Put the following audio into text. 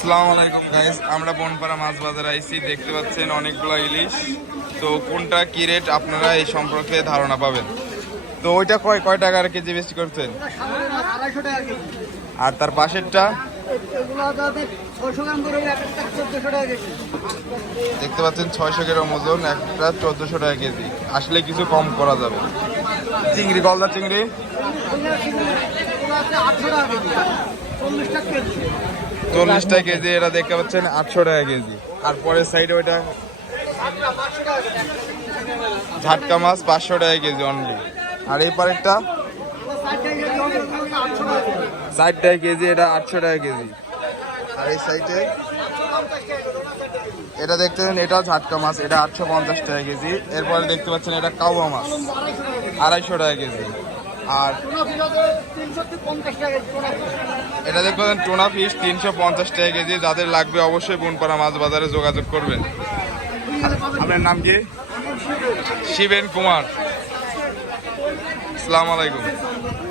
আসসালামু আলাইকুম গাইস, আমরা বনপাড়া মাছ বাজারে আইছি। দেখতে পাচ্ছেন অনেকগুলো ইলিশ। তো কোনটা কি রেট আপনারা এই সম্পর্কে ধারণা পাবেন। তো ওইটা কয় কয় টাকার কেজি বেশি করছেন? আর তার পাশেরটা দেখতে পাচ্ছেন 600 গ্রাম ওজন, একটা 1400 টাকা কেজি। আসলে কিছু কম করা যাবে। চিংড়ি, গলদা চিংড়ি 40 টাকা কেজি। এটা দেখতে পাচ্ছেন 800 টাকা কেজি। আর পরের সাইডে ওইটা ঝাটকা মাছ 500 টাকা কেজি অনলি। আর এই পারেরটা 60 টাকা কেজি, এটা 800 টাকা কেজি। আর এই সাইডে এটা দেখতেছেন, এটাও ঝাটকা মাছ, এটা 850 টাকা কেজি। এরপরে দেখতে পাচ্ছেন এটা কাউয়া মাছ 250 টাকা কেজি। আর এটা দেখতে পাচ্ছেন টোনা ফিশ 350 টাকা কেজি। যাদের লাগবে অবশ্যই বনপাড়া মাছ বাজারে যোগাযোগ করবেন। আপনার নাম কি? শিবেন কুমার। আসসালামু আলাইকুম।